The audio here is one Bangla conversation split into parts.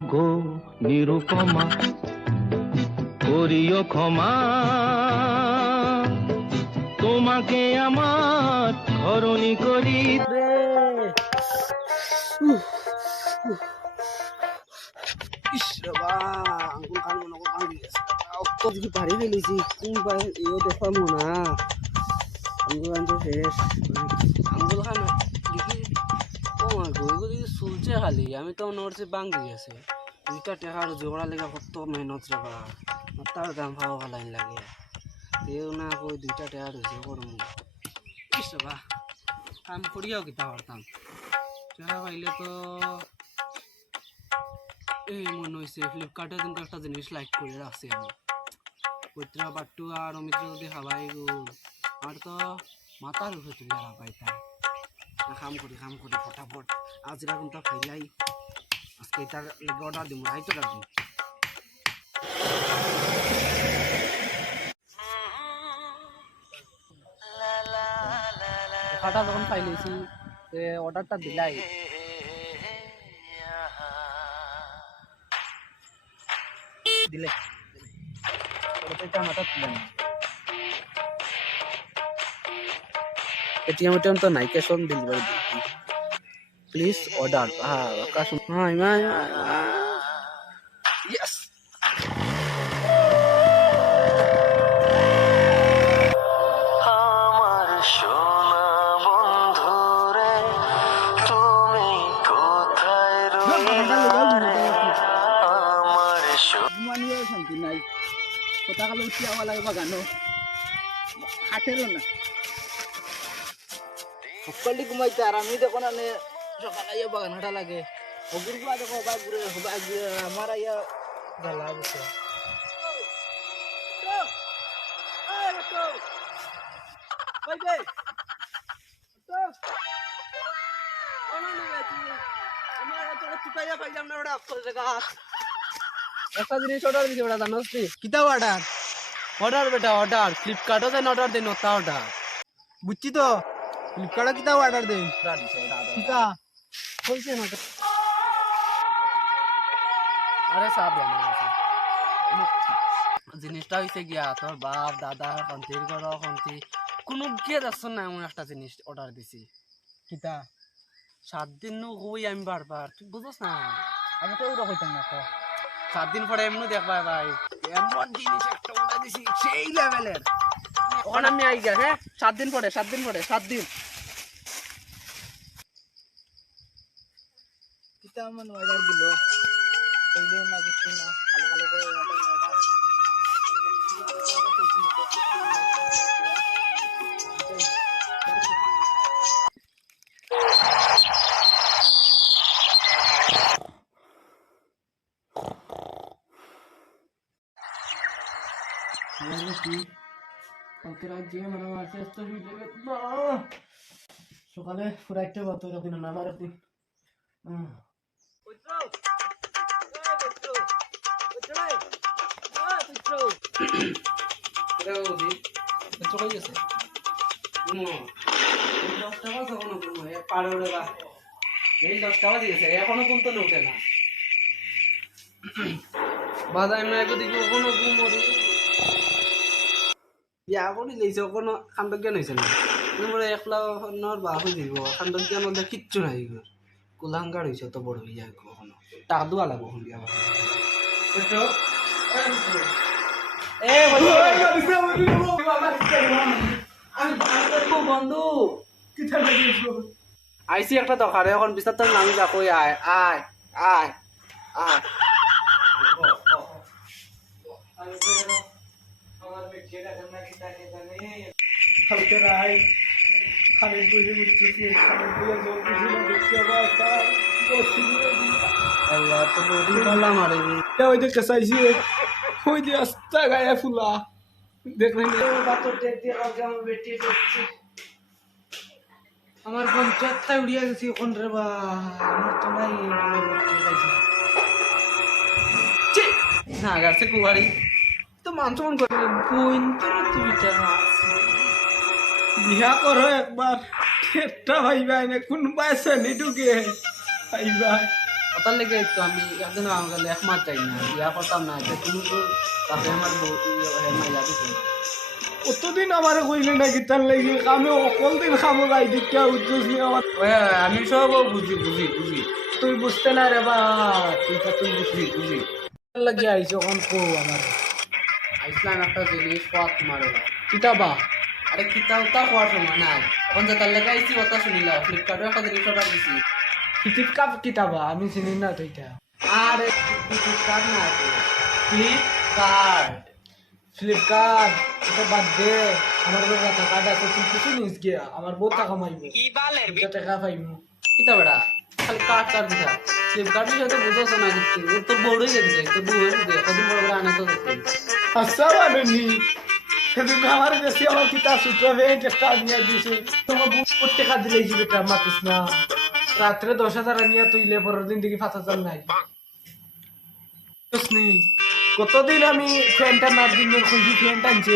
গো নিরুপমা করিও ক্ষমা, তোমাকে আমার ধরণী করি রে। আঙ্গুল খান মনে করে ভাঙি গেছে অত দিকে পারি ফেলেছি কোনবা এও দেখাবো না আঙ্গুল খান তো শেষ আঙ্গুল খান দেখি ও মা গো এগুলো চলছে খালি আমি তো মনে করছি ভাঙি গেছে দুইটা টাকার জোড়া লেগে কত মেহনত রেবা তার দাম পাওয়া ভালাই লাগে তেও না কই দুইটা টাকার যে করমু বা কাম করিয়াও কিতা পারতাম টাকা পাইলে তো এই মনে হয়েছে ফ্লিপকার্টে কিন্তু একটা জিনিস লাইক করে রাখছি আমি পৈত্রা বাট্টু আর অমিত্র যদি খাবাই গো আর তো মাথার উপরে তুলে পাইতাম কাম করি ফটাফট আজ এরকম তো খাইলাই আজকে এটা লেগে অর্ডার দিব রাইতো রাখবো খাটা যখন খাইলেছি অর্ডারটা দিলাই দিলে এটিএম তো নাই cash on delivery please order Akash yes আমার সোনা বন্ধুরে তুমি কোথায় রইলে আমার মানিয়ে শান্তি নাই কথা কালো উঠি আওয়া লাগে বাগানো হাটেরও না সকলি ঘুমাইতে আর আমি দেখো না সকালে আইয়া বাগান হাঁটা লাগে হগুর গুলা দেখো বাইক ঘুরে আমার আইয়া জ্বালা বসে একটা জিনিস অর্ডার দিতে ওটা জানো কিতা অর্ডার অর্ডার বেটা অর্ডার ফ্লিপকার্টও দেন অর্ডার দেন ওটা অর্ডার বুঝছি তো ফ্লিপকার্টে কিতা অর্ডার দেন কিতা বলছে না আরে সাপ জিনিসটা হয়েছে গিয়া তোর বাপ দাদা কন্তির ঘর কন্তি কোনো গিয়ে যাচ্ছ না এমন একটা জিনিস অর্ডার দিছি কিতা 7 দিন হই আমি বারবার তুই বুঝছ না আমি তো ওরা হইতাম না 7 দিন পরে এমনি দেখবা ভাই এমন জিনিস একটা অর্ডার দিছি সেই লেভেলের ওখানে আমি আই গা হ্যাঁ 7 দিন পরে 7 দিন কিতা মন অর্ডার দিল কইলেও না কিছু না ভালো করে অর্ডার সকালে ফুরাইতে কত রকম না আমার এখনো ঘুম তো উঠে না বাজার না একদিকে কখনো ঘুম মরি বিয়া কৰি লৈছে কোনো কাণ্ড জ্ঞান হৈছে না একলাৰ বাহ হৈ থাকিব কাণ্ড জ্ঞান হ'লে কিচ্ছু নাই কুলাংগাৰ হৈছে তো বড় হৈ যায় কখনো টাকা দোৱা লাগব সন্ধিয়া বন্ধু আইসি একটা দরকার এখন বিস্তার তোর নামি যা কই আয় আয় আয় আয় আল্লাহ তো বডি পালা মারে ওই দেখতে চাইছি ওই যে আস্তা গায়ে ফুলা দেখলেন বাতর দেখ দিয়ে আমার বেটি দেখছি আমার পঞ্চায়েতটা উড়িয়া গেছি কোন রে বা আমার তো নাই না গাছে কুয়ারি তো মানসম্মান করে বোন তো বিয়া করো একবার ঠেটটা ভাইবা এনে কোন পাইছে নিটুকে ভাইবা কথার লেগে তো আমি একদিন আমার গেলে এক মাস যাই না বিয়া করতাম না যে তুমি তো তারপরে আমার মাইয়া দিত কতদিন আমার কইলে না গীতার লাগি আমি অকল দিন খামো যাই দিকে উদ্দেশ্য নিয়ে আমার আমি সব বুঝি বুঝি বুঝি তুই বুঝতে না রে বা তুই বুঝলি বুঝি লাগি আইছো কোন কো আমার আইসলাম একটা জিনিস পথ মারে কিতাবা আরে কিতাব তা হওয়ার সময় নাই এখন যে তার লেগে আইসি কথা শুনিলা ফ্লিপকার্টে একটা জিনিস অর্ডার দিছি কিতাবা আমি চিনি না তুইটা আরে ফ্লিপকার্ট না ফ্লিপকার্ট ফ্লিপকার্ট এটা বাদ দে আমার বেটা টাকা আছে তুই কিছু নিস গিয়া আমার বহুত টাকা মাইব টাকা পাইব কিতাব এটা খালি কার্ড দিছা ফ্লিপকার্ট বিষয়ে তো বুঝোছ না কিছু তোর বউরই দেখছে তোর বউ হয়ে কদিন বড় বড় আনা তো দেখছে আচ্ছা মানে নি সেদিন আমার কাছে আমার কিতাব সূত্র ভেঙে চেষ্টা নিয়ে দিয়েছে তোমার বহুত টাকা দিলে বেটা মাতিস না রাত্রে 10,000 আনিয়া তুইলে পরের দিন দেখি 5,000 নাই বুঝনি কতদিন আমি ফ্যানটা না দিন খুঁজি ফ্যান টানছে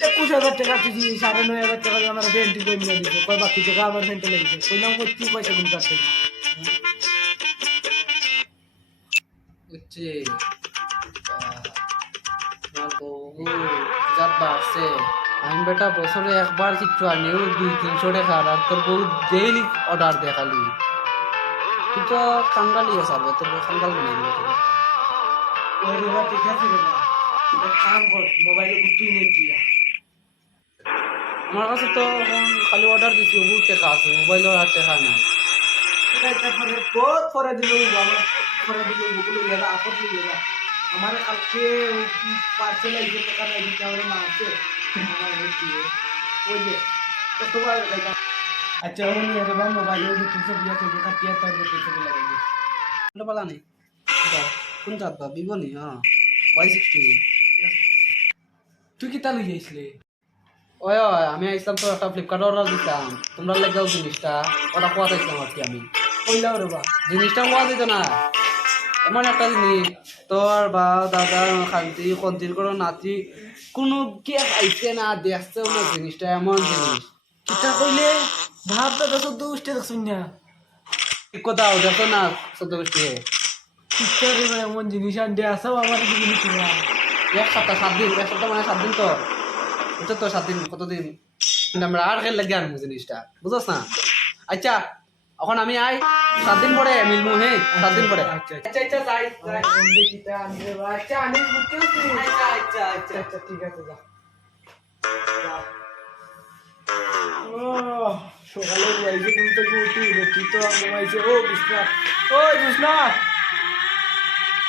21,000 টাকা তুই 9,500 টাকা দিয়ে আমার ফ্যানটি করে নিয়ে দিছে কয় বাকি টাকা আমার ফ্যানটা লেগেছে কইলাম কই পয়সা গুণ কাটতে হচ্ছে আমার বউ যার বাড়ছে আমি বেটা বছরে একবার কিছু আনিও 200-300 টাকা আর তোর বউ ডেইলি অর্ডার দে খালি তুই তো কাঙ্গালি আছে আর তোর কাঙ্গাল বানিয়ে দিবে তোকে ওই রেবা ঠিক আছে রে না এক কাম কর মোবাইলে তুই নে দিয়া আমার কাছে তো এখন খালি অর্ডার দিছি বহুত টাকা আছে মোবাইল আর টাকা নাই এটা পরে বহুত পরে দিল আমার পরে দিল গুলো গেলা আপদ গেলা আমার কালকে পার্সেল আইছে টাকা নাই দিতে হবে না আছে আমার দিয়ে ওই যে কতবার লাইকা আচ্ছা ওই রে বা মোবাইলে দিতে দিয়া তো কাটিয়া তো দিতে লাগাই দে এটা বলা নেই কোন জাত বা ভিভো নি হ্যাঁ Y60 তুই কি তা লই যাইছিলি ওই আমি আইসলাম তো একটা ফ্লিপকার্ট অর্ডার দিতাম তোমরা লেগাও জিনিসটা ওটা কোয়া চাইছিলাম আর কি আমি কইলাও রে বা জিনিসটা কোয়া দিত না এমন একটা জিনিস তোর বা দাদা খালতি কন্তির কোনো নাতি কোনো কে খাইছে না দেখছেও না জিনিসটা এমন জিনিস কিতা কইলে ভাব দাদা 14 দেখছুন না ঠিক কথা দেখো না সত্য গোষ্ঠী কিতা রে বা এমন জিনিস আনতে আসাও আমার জিনিস না এক সপ্তাহ 7 দিন এক সপ্তাহ মানে 7 দিন তো এটা তো 7 দিন কতদিন আমরা আর খেল লাগে আনবো জিনিসটা বুঝছ না আচ্ছা এখন আমি আই 7 দিন পরে মিলমু হে 7 দিন পরে আচ্ছা আচ্ছা আচ্ছা যাই আনবে কিতা আনবে বা আচ্ছা আমি বুঝতেছি আচ্ছা আচ্ছা আচ্ছা আচ্ছা ঠিক আছে যা সকালে যাইছে কিন্তু উঠি তুই তো ঘুমাইছে ও বিষ্ণা ওই বিষ্ণা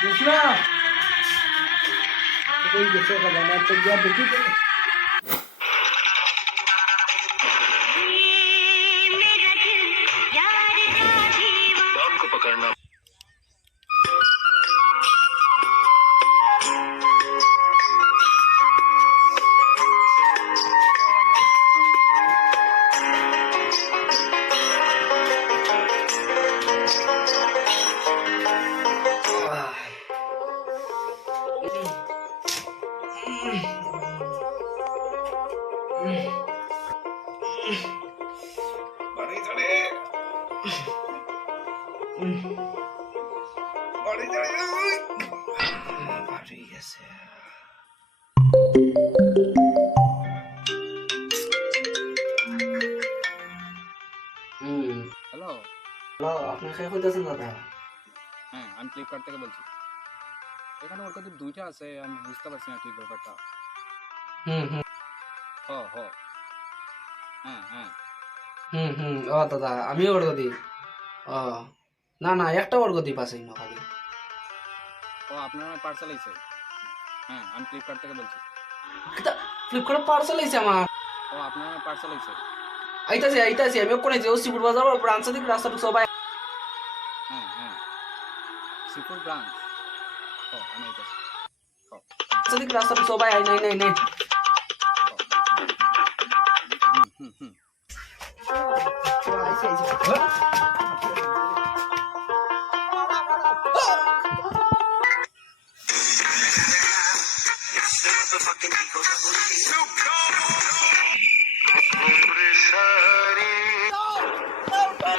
বিষ্ণা ওই গেছে কথা না তো যা দেখি তো হ্যালো হ্যালো আপনি খেয়ে কইতেছেন দাদা হ্যাঁ আমি ফ্লিপকার্ট থেকে বলছি এখানে ওর কাছে দুইটা আছে আমি বুঝতে পারছি না ঠিক ব্যাপারটা হুম হুম হ হ হ্যাঁ হ্যাঁ ও দাদা আমি অর্ঘ দিই ও না না একটা অর্ঘ দিই পাশে না খালি ও আপনার পার্সেল আইছে হ্যাঁ আমি ফ্লিপকার্ট থেকে বলছি ফ্লিপকার্টে পার্সেল আইছে আমার ও আপনার পার্সেল আইছে আইতাছি আমি কোনে যে শ্রীপুর বাজার ব্রাঞ্চ থেকে রাস্তা সবাই হ্যাঁ হ্যাঁ শ্রীপুর ব্রাঞ্চ ও আমি আইতাছি রাস্তা সবাই আই নাই নাই নাই হুম হুম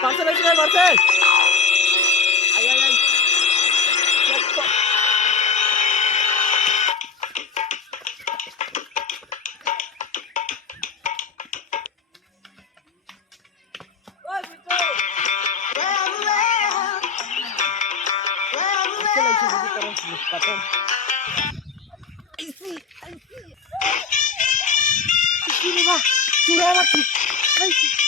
পার্সেল আইছে পার্সেল আই আই আই যদি তোর ফ্লিপকার্টে আইসি আইসি বাবা চুরা বাকি আইসি